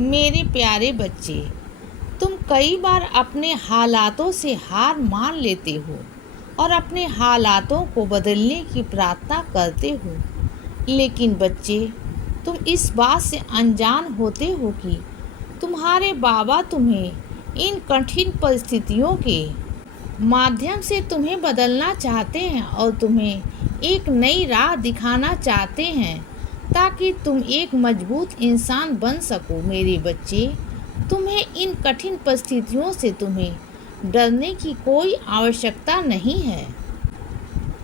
मेरे प्यारे बच्चे, तुम कई बार अपने हालातों से हार मान लेते हो और अपने हालातों को बदलने की प्रार्थना करते हो। लेकिन बच्चे, तुम इस बात से अनजान होते हो कि तुम्हारे बाबा तुम्हें इन कठिन परिस्थितियों के माध्यम से तुम्हें बदलना चाहते हैं और तुम्हें एक नई राह दिखाना चाहते हैं ताकि तुम एक मजबूत इंसान बन सको। मेरे बच्चे, तुम्हें इन कठिन परिस्थितियों से तुम्हें डरने की कोई आवश्यकता नहीं है,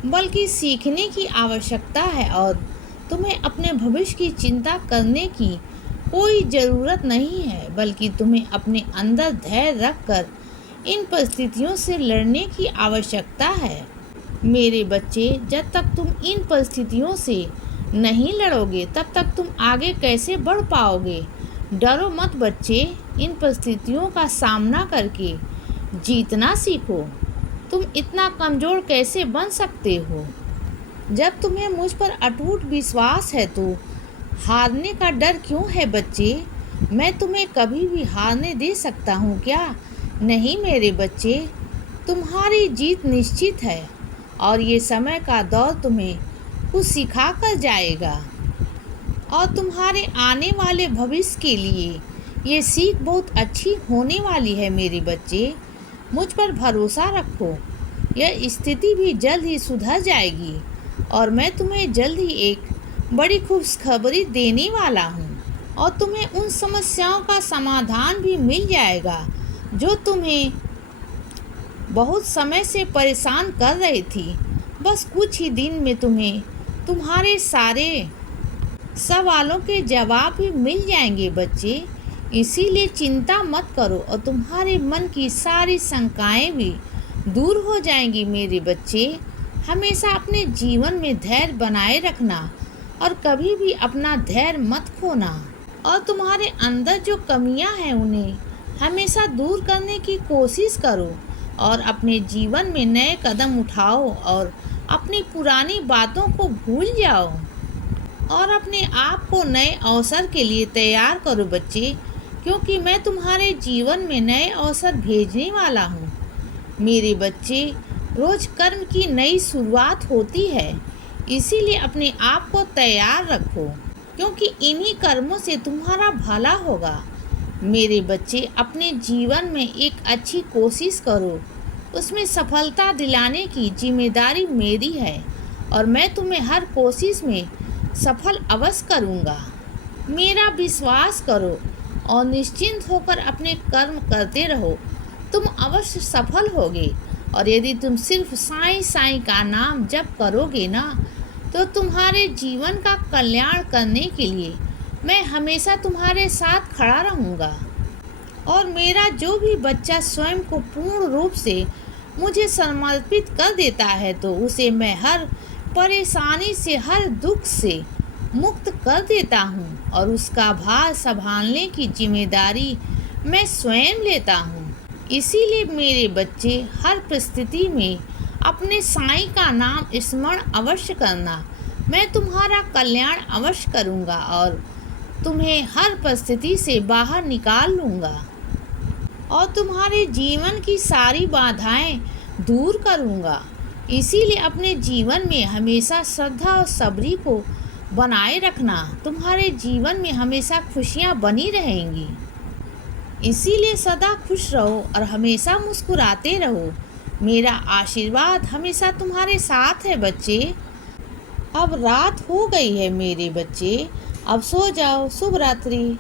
बल्कि सीखने की आवश्यकता है। और तुम्हें अपने भविष्य की चिंता करने की कोई ज़रूरत नहीं है, बल्कि तुम्हें अपने अंदर धैर्य रखकर इन परिस्थितियों से लड़ने की आवश्यकता है। मेरे बच्चे, जब तक तुम इन परिस्थितियों से नहीं लड़ोगे तब तक तुम आगे कैसे बढ़ पाओगे। डरो मत बच्चे, इन परिस्थितियों का सामना करके जीतना सीखो। तुम इतना कमज़ोर कैसे बन सकते हो? जब तुम्हें मुझ पर अटूट विश्वास है तो हारने का डर क्यों है बच्चे? मैं तुम्हें कभी भी हारने दे सकता हूँ क्या? नहीं मेरे बच्चे, तुम्हारी जीत निश्चित है और ये समय का दौर तुम्हें कुछ सिखा कर जाएगा और तुम्हारे आने वाले भविष्य के लिए ये सीख बहुत अच्छी होने वाली है। मेरे बच्चे, मुझ पर भरोसा रखो, यह स्थिति भी जल्द ही सुधर जाएगी और मैं तुम्हें जल्द ही एक बड़ी खुशखबरी देने वाला हूँ और तुम्हें उन समस्याओं का समाधान भी मिल जाएगा जो तुम्हें बहुत समय से परेशान कर रही थी। बस कुछ ही दिन में तुम्हें तुम्हारे सारे सवालों के जवाब भी मिल जाएंगे बच्चे। इसीलिए चिंता मत करो और तुम्हारे मन की सारी शंकाएं भी दूर हो जाएंगी। मेरे बच्चे, हमेशा अपने जीवन में धैर्य बनाए रखना और कभी भी अपना धैर्य मत खोना और तुम्हारे अंदर जो कमियां हैं उन्हें हमेशा दूर करने की कोशिश करो और अपने जीवन में नए कदम उठाओ और अपनी पुरानी बातों को भूल जाओ और अपने आप को नए अवसर के लिए तैयार करो बच्चे, क्योंकि मैं तुम्हारे जीवन में नए अवसर भेजने वाला हूँ। मेरे बच्चे, रोज कर्म की नई शुरुआत होती है, इसीलिए अपने आप को तैयार रखो, क्योंकि इन्हीं कर्मों से तुम्हारा भला होगा। मेरे बच्चे, अपने जीवन में एक अच्छी कोशिश करो, उसमें सफलता दिलाने की जिम्मेदारी मेरी है और मैं तुम्हें हर कोशिश में सफल अवश्य करूँगा। मेरा विश्वास करो और निश्चिंत होकर अपने कर्म करते रहो, तुम अवश्य सफल होगे। और यदि तुम सिर्फ साईं साईं का नाम जप करोगे ना, तो तुम्हारे जीवन का कल्याण करने के लिए मैं हमेशा तुम्हारे साथ खड़ा रहूँगा। और मेरा जो भी बच्चा स्वयं को पूर्ण रूप से मुझे समर्पित कर देता है तो उसे मैं हर परेशानी से, हर दुख से मुक्त कर देता हूँ और उसका भार संभालने की जिम्मेदारी मैं स्वयं लेता हूँ। इसीलिए मेरे बच्चे, हर परिस्थिति में अपने साईं का नाम स्मरण अवश्य करना। मैं तुम्हारा कल्याण अवश्य करूँगा और तुम्हें हर परिस्थिति से बाहर निकाल लूँगा और तुम्हारे जीवन की सारी बाधाएं दूर करूँगा। इसीलिए अपने जीवन में हमेशा श्रद्धा और सब्री को बनाए रखना। तुम्हारे जीवन में हमेशा खुशियाँ बनी रहेंगी, इसीलिए सदा खुश रहो और हमेशा मुस्कुराते रहो। मेरा आशीर्वाद हमेशा तुम्हारे साथ है बच्चे। अब रात हो गई है मेरे बच्चे, अब सो जाओ। शुभ रात्रि।